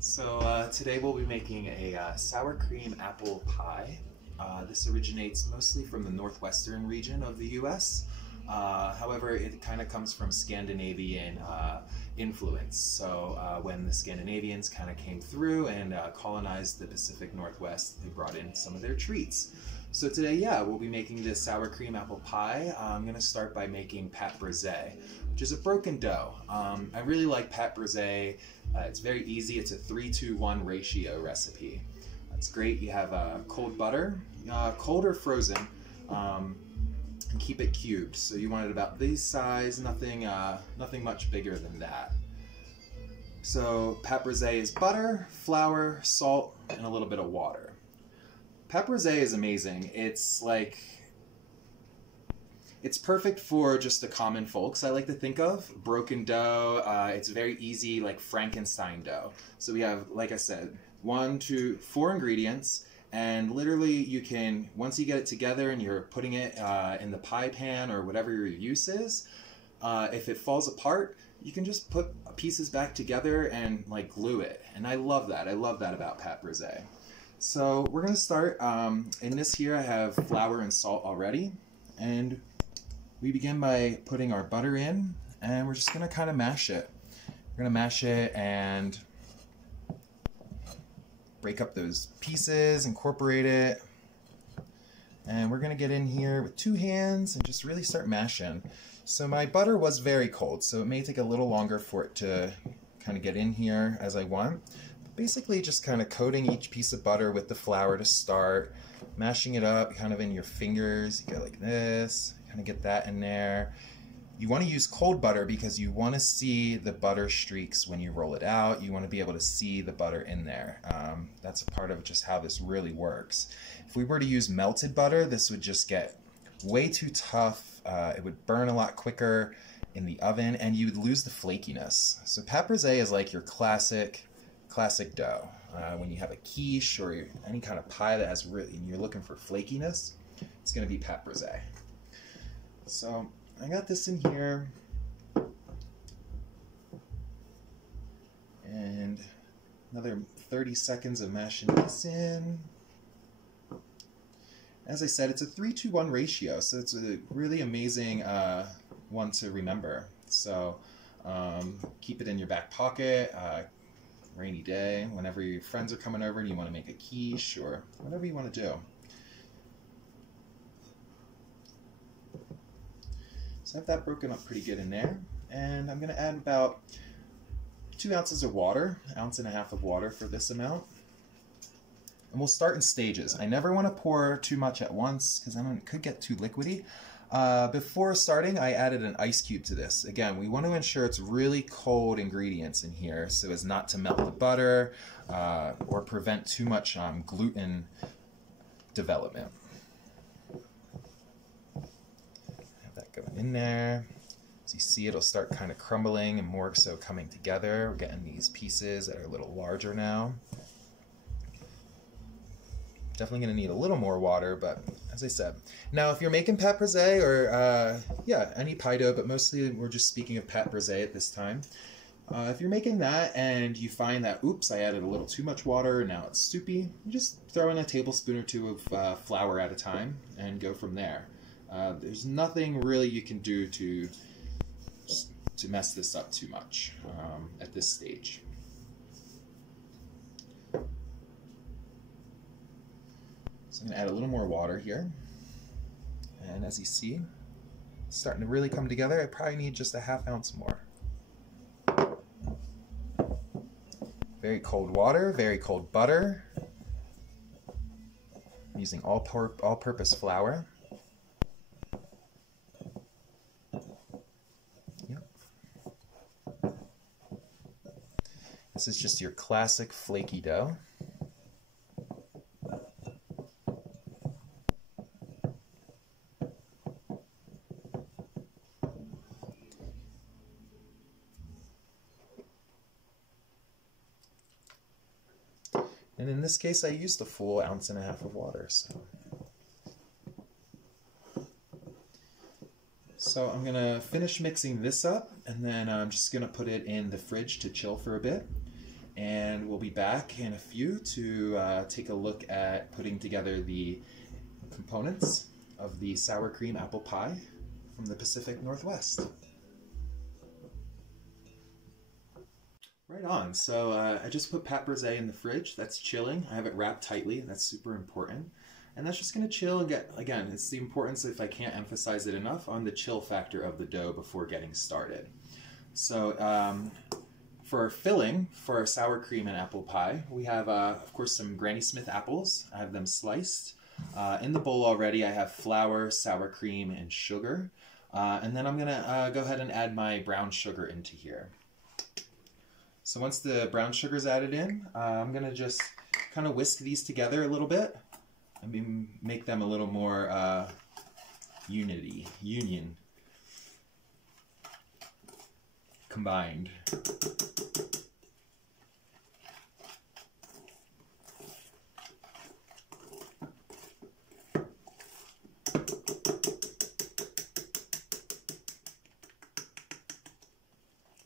Today we'll be making a sour cream apple pie. This originates mostly from the northwestern region of the US. However, it kind of comes from Scandinavian influence. When the Scandinavians kind of came through and colonized the Pacific Northwest, they brought in some of their treats. So today, we'll be making this sour cream apple pie. I'm going to start by making Pate Brisee, which is a broken dough. I really like Pate Brisee. It's very easy. It's a 3-to-1 ratio recipe. It's great. You have cold butter, cold or frozen, and keep it cubed. So you want it about this size, nothing much bigger than that. So Pate Brisee is butter, flour, salt, and a little bit of water. Pate Brisee is amazing. It's perfect for just the common folks, I like to think of. Broken dough, it's very easy, like Frankenstein dough. So we have, like I said, 1, 2, 4 ingredients, and literally you can, once you get it together and you're putting it in the pie pan or whatever your use is, if it falls apart, you can just put pieces back together and like glue it. And I love that. I love that about Pate Brisee. So we're going to start, in this here I have flour and salt already, and we begin by putting our butter in, and we're just going to kind of mash it. We're going to mash it and break up those pieces, incorporate it, and we're going to get in here with 2 hands and just really start mashing. So my butter was very cold, so it may take a little longer for it to kind of get in here as I want. Basically just kind of coating each piece of butter with the flour to start, mashing it up kind of in your fingers. You go like this, kind of get that in there. You want to use cold butter because you want to see the butter streaks when you roll it out. You want to be able to see the butter in there. That's a part of just how this really works. If we were to use melted butter, this would just get way too tough. It would burn a lot quicker in the oven, and you would lose the flakiness. So Pate Brisee is like your classic dough. When you have a quiche or any kind of pie that has really, and you're looking for flakiness, it's going to be Pate Brisee. So I got this in here, and another 30 seconds of mashing this in. As I said, it's a 3-to-1 ratio, so it's a really amazing one to remember. So keep it in your back pocket. Rainy day, whenever your friends are coming over and you want to make a quiche or whatever you want to do. So I have that broken up pretty good in there, and I'm going to add about 2 ounces of water, 1.5 ounces of water for this amount. And we'll start in stages. I never want to pour too much at once because then it could get too liquidy. Before starting, I added an ice cube to this. Again, we want to ensure it's really cold ingredients in here so as not to melt the butter or prevent too much gluten development. Have that going in there. As you see, it'll start kind of crumbling and more so coming together. We're getting these pieces that are a little larger now. Definitely going to need a little more water, but as I said. Now, if you're making Pate Brisee or, any pie dough, but mostly we're just speaking of Pate Brisee at this time. If you're making that and you find that, oops, I added a little too much water, now it's soupy, you just throw in a tablespoon or 2 of flour at a time and go from there. There's nothing really you can do to mess this up too much at this stage. So I'm going to add a little more water here, and as you see, it's starting to really come together. I probably need just a 1/2 ounce more. Very cold water, very cold butter. I'm using all-purpose flour. Yep. This is just your classic flaky dough. And in this case, I used a full 1.5 ounces of water. So I'm going to finish mixing this up, and then I'm just going to put it in the fridge to chill for a bit. and we'll be back in a few to take a look at putting together the components of the sour cream apple pie from the Pacific Northwest. Right on. So I just put Pate Brisee in the fridge. That's chilling. I have it wrapped tightly. That's super important. And that's just going to chill and get, again, it's the importance, if I can't emphasize it enough, on the chill factor of the dough before getting started. So for filling for our sour cream and apple pie, we have, of course, some Granny Smith apples. I have them sliced. In the bowl already, I have flour, sour cream, and sugar. And then I'm going to go ahead and add my brown sugar into here. So once the brown sugar is added in, I'm going to just kind of whisk these together a little bit. I mean, make them a little more union, combined.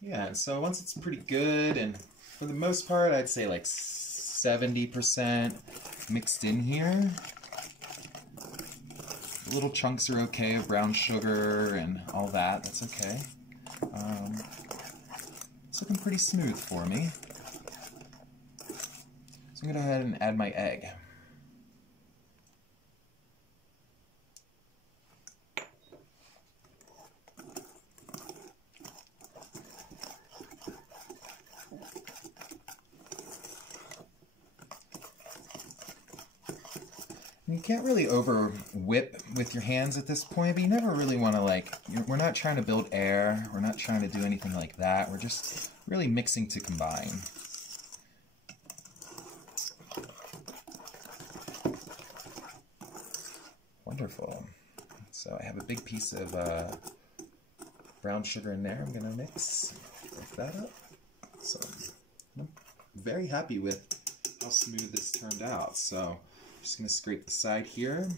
Yeah, and so once it's pretty good, and for the most part, I'd say like 70% mixed in here. Little chunks are okay of brown sugar and all that, that's okay. It's looking pretty smooth for me. So I'm going to go ahead and add my egg. You can't really over whip with your hands at this point, but you never really want to, like, we're not trying to build air, we're not trying to do anything like that, we're just really mixing to combine. Wonderful. So I have a big piece of brown sugar in there. I'm going to mix that up. So I'm very happy with how smooth this turned out. So just going to scrape the side here,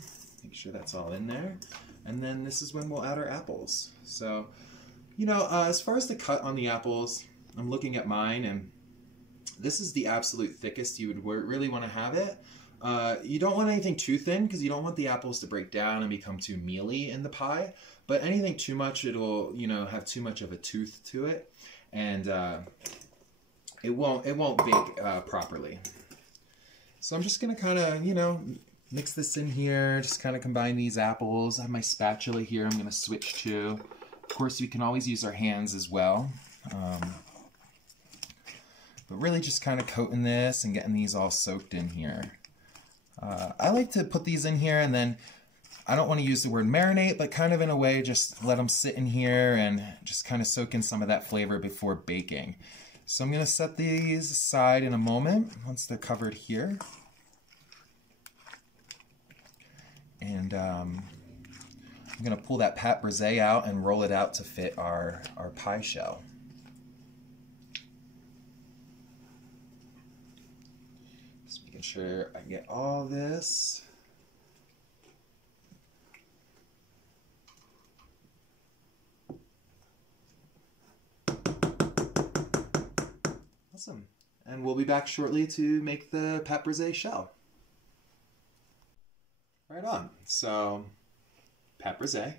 make sure that's all in there, and then this is when we'll add our apples. So, you know, as far as the cut on the apples, I'm looking at mine, and this is the absolute thickest you would really want to have it. You don't want anything too thin because you don't want the apples to break down and become too mealy in the pie, but anything too much, it'll, you know, have too much of a tooth to it, and it won't bake properly. So I'm just going to kind of, you know, mix this in here, just kind of combine these apples. I have my spatula here I'm going to switch to. Of course, we can always use our hands as well. But really just kind of coating this and getting these all soaked in here. I like to put these in here and then, I don't want to use the word marinate, but kind of in a way just let them sit in here and just kind of soak in some of that flavor before baking. So I'm going to set these aside in a moment once they're covered here. And I'm going to pull that Pate Brisee out and roll it out to fit our pie shell. Just making sure I get all this. Awesome. And we'll be back shortly to make the Pate Brisee shell. Right on. So, Pate Brisee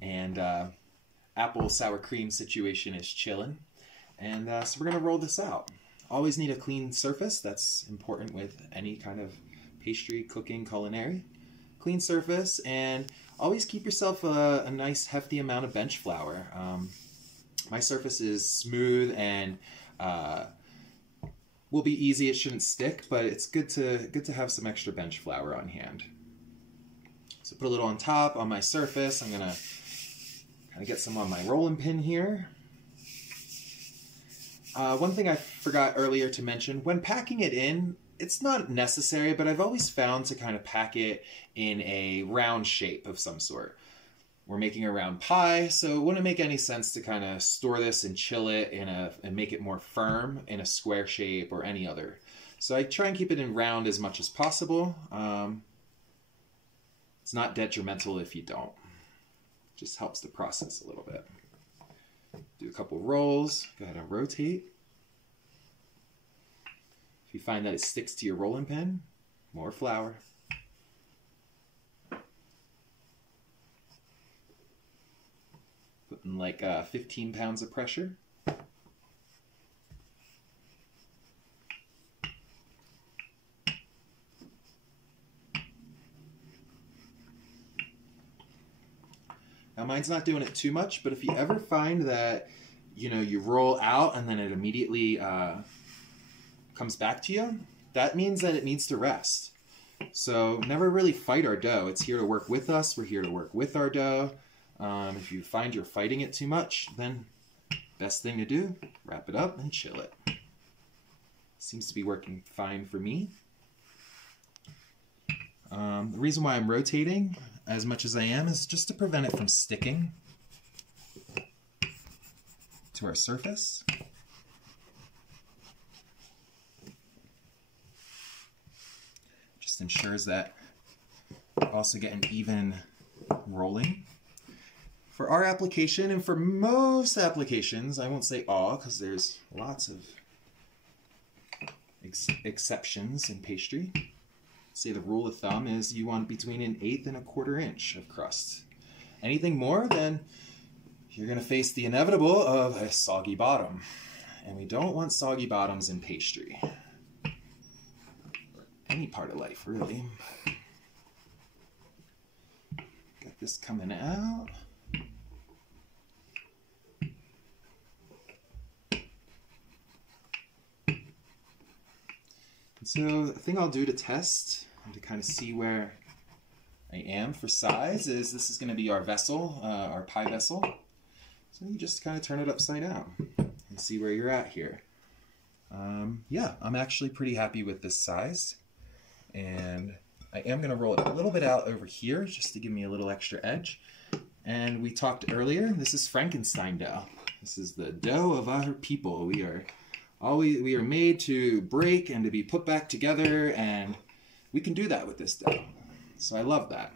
and apple sour cream situation is chilling. And so we're going to roll this out. Always need a clean surface. That's important with any kind of pastry, cooking, culinary. Clean surface, and always keep yourself a nice hefty amount of bench flour. My surface is smooth and will be easy. It shouldn't stick, but it's good to have some extra bench flour on hand. So put a little on top on my surface. I'm gonna kind of get some on my rolling pin here. One thing I forgot earlier to mention, when packing it in, it's not necessary, but I've always found to kind of pack it in a round shape of some sort. We're making a round pie, so it wouldn't make any sense to kind of store this and chill it and make it more firm in a square shape or any other. So I try and keep it in round as much as possible. It's not detrimental if you don't. It just helps the process a little bit. Do a couple rolls, go ahead and rotate. If you find that it sticks to your rolling pin, more flour. Putting like 15 pounds of pressure. Now mine's not doing it too much, but if you ever find that, you know, you roll out and then it immediately comes back to you, that means that it needs to rest. So never really fight our dough. It's here to work with us. We're here to work with our dough. If you find you're fighting it too much, then best thing to do, wrap it up and chill it. Seems to be working fine for me. The reason why I'm rotating as much as I am is just to prevent it from sticking to our surface. Just ensures that we also get an even rolling. For our application, and for most applications, I won't say all because there's lots of exceptions in pastry. Say the rule of thumb is you want between 1/8 and 1/4 inch of crust. Anything more, then you're going to face the inevitable of a soggy bottom. And we don't want soggy bottoms in pastry. Or any part of life, really. Got this coming out. So the thing I'll do to test and to kind of see where I am for size is this is going to be our vessel, our pie vessel. So you just kind of turn it upside down and see where you're at here. Yeah, I'm actually pretty happy with this size. And I am going to roll it a little bit out over here just to give me a little extra edge. And we talked earlier, this is Frankenstein dough. This is the dough of our people. We are made to break and to be put back together, and we can do that with this dough. So I love that.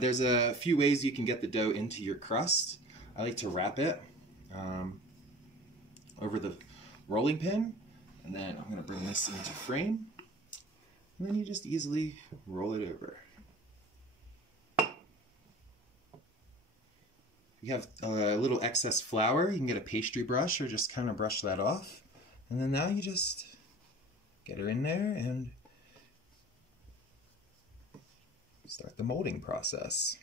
There's a few ways you can get the dough into your crust. I like to wrap it over the rolling pin, and then I'm going to bring this into frame, and then you just easily roll it over. If you have a little excess flour, you can get a pastry brush or just kind of brush that off. And then now you just get her in there and start the molding process.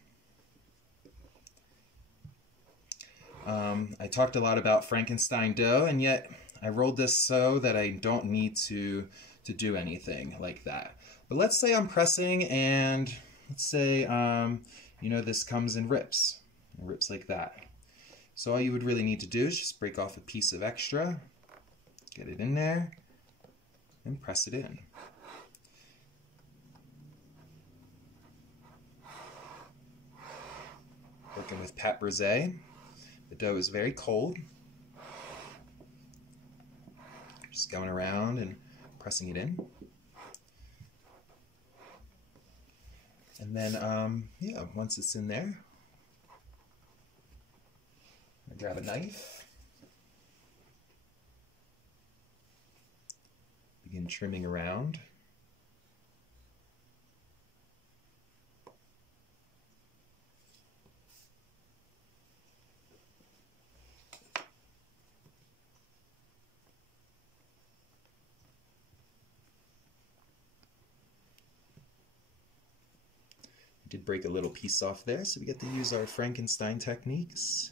I talked a lot about Frankenstein dough, and yet I rolled this so that I don't need to do anything like that. But let's say I'm pressing and let's say, you know, this comes in rips. Rips like that. So all you would really need to do is just break off a piece of extra, get it in there, and press it in. Working with Pate Brisee, the dough is very cold. Just going around and pressing it in. And then, yeah, once it's in there, grab a knife, begin trimming around. I did break a little piece off there, so we get to use our Frankenstein techniques.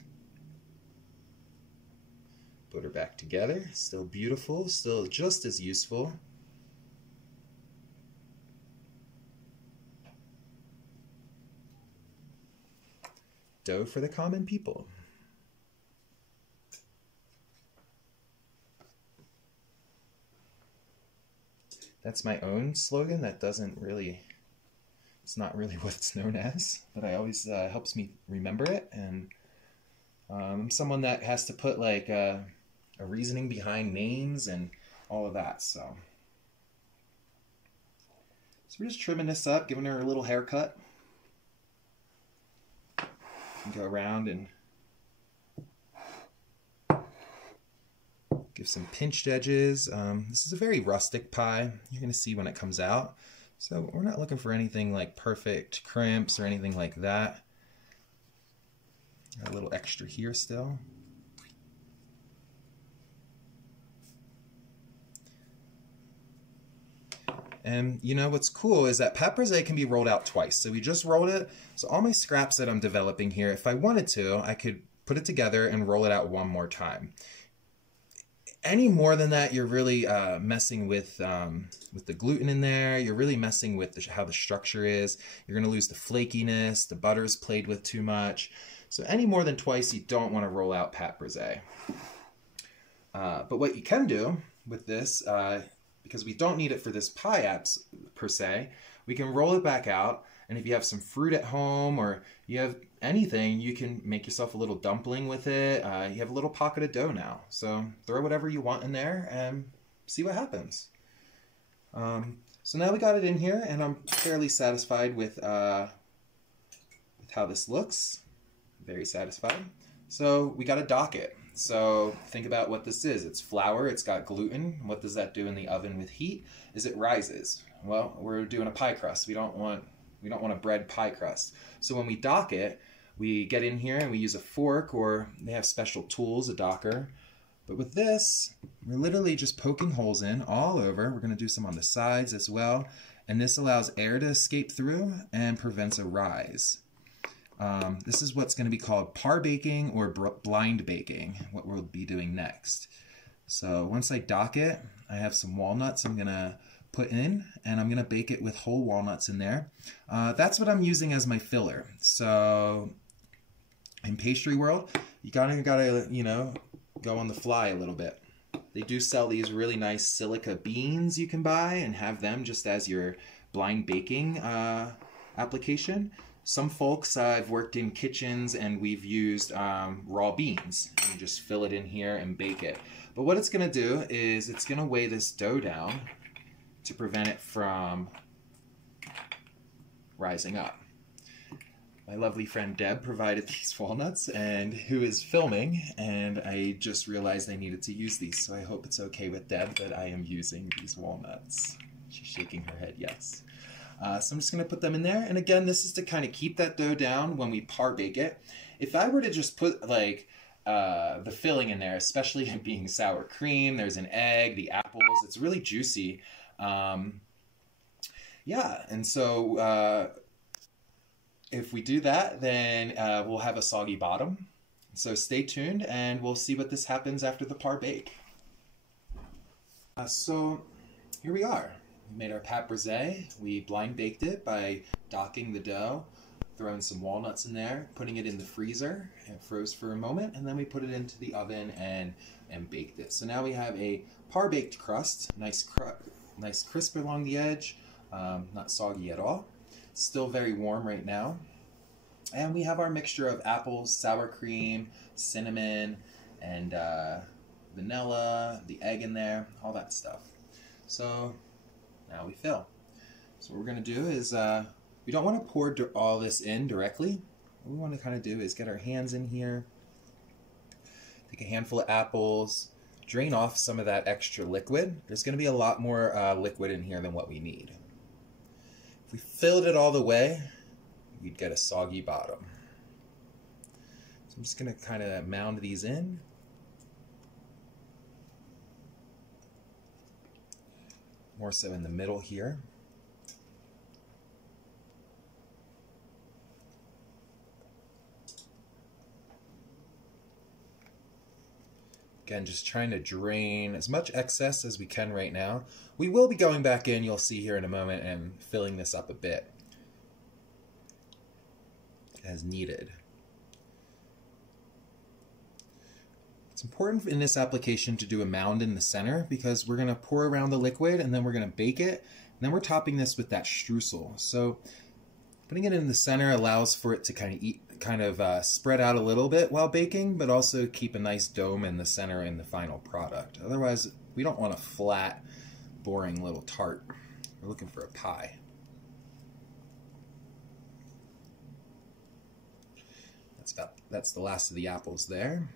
Put her back together, still beautiful, still just as useful. Dough for the common people. That's my own slogan. That doesn't really, it's not really what it's known as, but I always helps me remember it. And I'm someone that has to put like a reasoning behind names and all of that. So we're just trimming this up, giving her a little haircut. Go around and Give some pinched edges. This is a very rustic pie. You're going to see when it comes out. So we're not looking for anything like perfect crimps or anything like that. Got a little extra here still. And you know what's cool is that Pate Brisee can be rolled out twice. So we just rolled it. So all my scraps that I'm developing here, if I wanted to, I could put it together and roll it out one more time. Any more than that, you're really messing with the gluten in there. You're really messing with how the structure is. You're going to lose the flakiness. The butter's played with too much. So any more than twice, you don't want to roll out Pate Brisee. But what you can do with this, because we don't need it for this pie apps per se, we can roll it back out. And if you have some fruit at home or you have anything, you can make yourself a little dumpling with it. You have a little pocket of dough now. So throw whatever you want in there and see what happens. So now we got it in here and I'm fairly satisfied with how this looks. Very satisfied. So we got to dock it. So think about what this is. It's flour, it's got gluten. What does that do in the oven with heat? Is it rises. Well, we're doing a pie crust. We don't want a bread pie crust. So when we dock it, we get in here and we use a fork, or they have special tools, a docker. But with this, we're literally just poking holes in all over. We're going to do some on the sides as well. And this allows air to escape through and prevents a rise. This is what's going to be called par baking or blind baking, what we'll be doing next. So once I dock it, I have some walnuts I'm going to put in, and I'm going to bake it with whole walnuts in there. That's what I'm using as my filler. So in pastry world, you gotta you know, go on the fly a little bit. They do sell these really nice silica beans you can buy and have them just as your blind baking application. Some folks, I've worked in kitchens and we've used raw beans. You just fill it in here and bake it. But what it's going to do is it's going to weigh this dough down to prevent it from rising up. My lovely friend Deb provided these walnuts, and who is filming, and I just realized I needed to use these, so I hope it's okay with Deb that I am using these walnuts. She's shaking her head yes. So I'm just going to put them in there, and again, this is to kind of keep that dough down when we par bake it. If I were to just put like the filling in there, especially it being sour cream, there's an egg, the apples, it's really juicy. Yeah, and so if we do that, then we'll have a soggy bottom. So stay tuned and we'll see what this happens after the par bake. So here we are. We made our Pate Brisee. We blind baked it by docking the dough, throwing some walnuts in there, putting it in the freezer. It froze for a moment, and then we put it into the oven and baked it. So now we have a par baked crust, nice crisp along the edge, not soggy at all. Still very warm right now. And we have our mixture of apples, sour cream, cinnamon, and vanilla, the egg in there, all that stuff. So now we fill. So what we're going to do is, we don't want to pour all this in directly. What we want to kind of do is get our hands in here, take a handful of apples, drain off some of that extra liquid. There's going to be a lot more liquid in here than what we need. If we filled it all the way, we'd get a soggy bottom. So I'm just going to kind of mound these in. More so in the middle here. Again, just trying to drain as much excess as we can right now. We will be going back in, you'll see here in a moment, and filling this up a bit as needed. It's important in this application to do a mound in the center because we're going to pour around the liquid and then we're going to bake it. And then we're topping this with that streusel. So putting it in the center allows for it to kind of spread out a little bit while baking, but also keep a nice dome in the center in the final product. Otherwise, we don't want a flat, boring little tart. We're looking for a pie. That's the last of the apples there.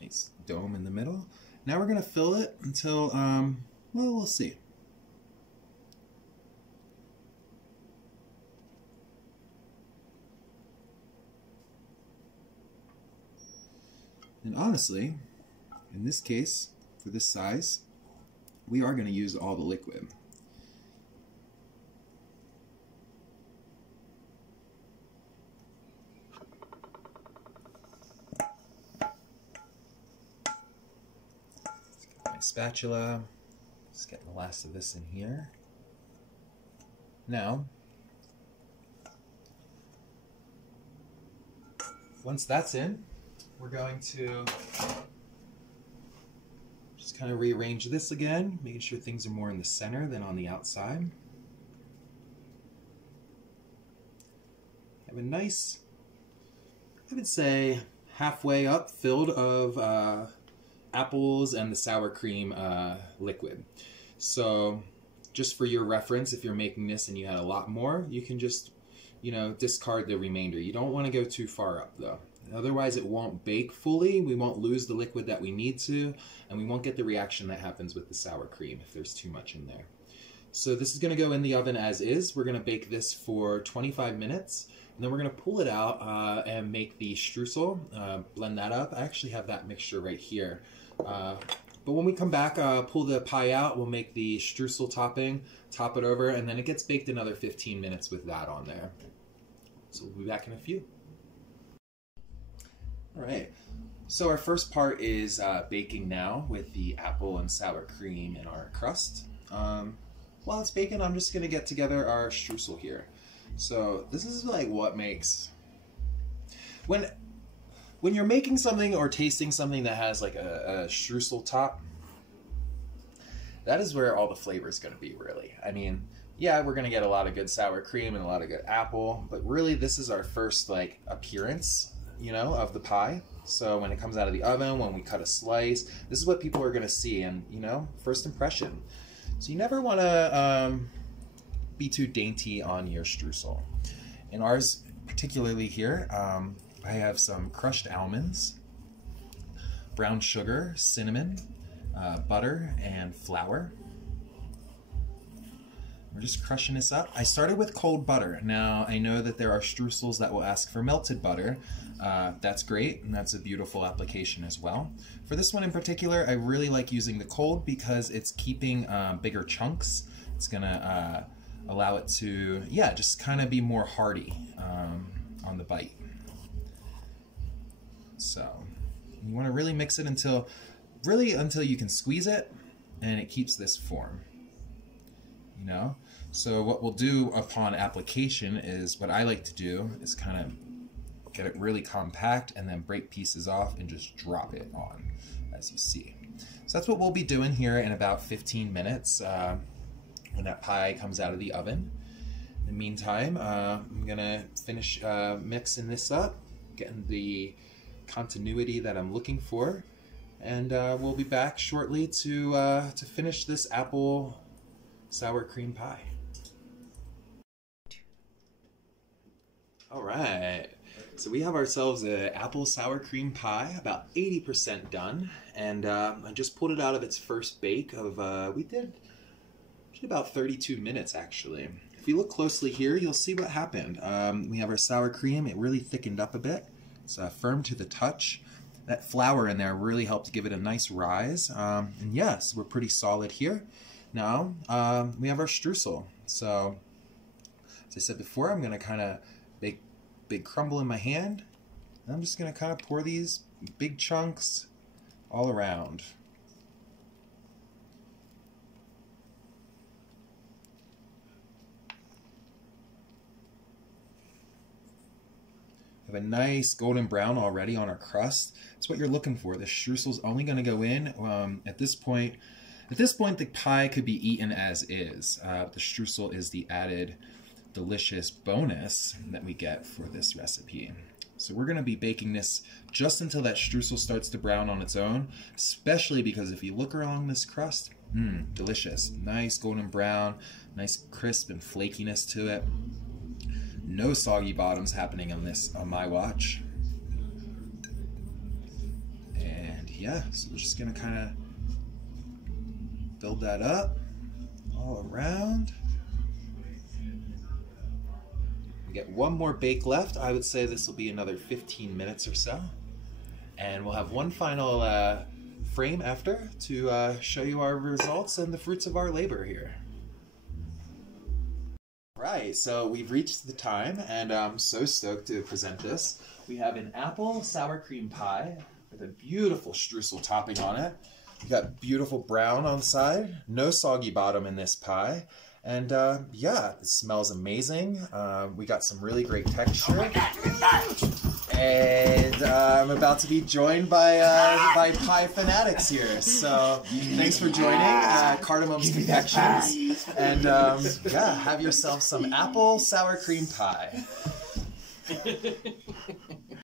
Nice dome in the middle. Now we're going to fill it until, well, we'll see. And honestly, in this case, for this size, we are going to use all the liquid. Spatula, just getting the last of this in here. Now, once that's in, we're going to just kind of rearrange this again, making sure things are more in the center than on the outside. Have a nice, I would say, halfway up filled of apples and the sour cream liquid. So just for your reference, if you're making this and you had a lot more, you can just, you know, discard the remainder. You don't want to go too far up though. Otherwise it won't bake fully, we won't lose the liquid that we need to, and we won't get the reaction that happens with the sour cream if there's too much in there. So this is going to go in the oven as is. We're going to bake this for 25 minutes, and then we're going to pull it out and make the streusel, blend that up. I actually have that mixture right here. But when we come back, pull the pie out, we'll make the streusel topping, top it over, and then it gets baked another 15 minutes with that on there. So we'll be back in a few. All right, so our first part is baking now with the apple and sour cream in our crust. While it's baking, I'm just gonna get together our streusel here. So this is like what makes, when you're making something or tasting something that has like a streusel top, that is where all the flavor is gonna be really. I mean, yeah, we're gonna get a lot of good sour cream and a lot of good apple, but really this is our first like appearance, you know, of the pie. So when it comes out of the oven, when we cut a slice, this is what people are gonna see, and you know, first impression. So you never wanna be too dainty on your streusel. In ours, particularly here, I have some crushed almonds, brown sugar, cinnamon, butter, and flour. We're just crushing this up. I started with cold butter. Now, I know that there are streusels that will ask for melted butter. That's great, and that's a beautiful application as well. For this one in particular, I really like using the cold because it's keeping bigger chunks. It's gonna allow it to, yeah, just kind of be more hearty on the bite. So, you wanna really mix it until you can squeeze it, and it keeps this form. You know, so what we'll do upon application is, what I like to do is kind of get it really compact and then break pieces off and just drop it on, as you see. So that's what we'll be doing here in about 15 minutes when that pie comes out of the oven. In the meantime, I'm gonna finish mixing this up, getting the continuity that I'm looking for, and we'll be back shortly to finish this apple sour cream pie. All right, so we have ourselves an apple sour cream pie, about 80% done, and I just pulled it out of its first bake of, we did about 32 minutes actually. If you look closely here, you'll see what happened. We have our sour cream, it really thickened up a bit. It's firm to the touch. That flour in there really helped give it a nice rise, and yes, we're pretty solid here. Now, we have our streusel. So, as I said before, I'm going to kind of make big crumble in my hand. And I'm just going to kind of pour these big chunks all around. We have a nice golden brown already on our crust. That's what you're looking for. The streusel's only going to go in at this point. At this point, the pie could be eaten as is. The streusel is the added delicious bonus that we get for this recipe. So we're going to be baking this just until that streusel starts to brown on its own, especially because if you look along this crust, delicious. Nice golden brown, nice crisp and flakiness to it. No soggy bottoms happening on this on my watch. And yeah, so we're just gonna kind of build that up all around. We get one more bake left. I would say this will be another 15 minutes or so. And we'll have one final frame after to show you our results and the fruits of our labor here. Right, so we've reached the time, and I'm so stoked to present this. We have an apple sour cream pie with a beautiful streusel topping on it. We got beautiful brown on the side, no soggy bottom in this pie. And yeah, it smells amazing. We got some really great texture. Oh my God, and I'm about to be joined by pie fanatics here. So thanks for joining Cardamom's Confections. And yeah, have yourself some apple sour cream pie.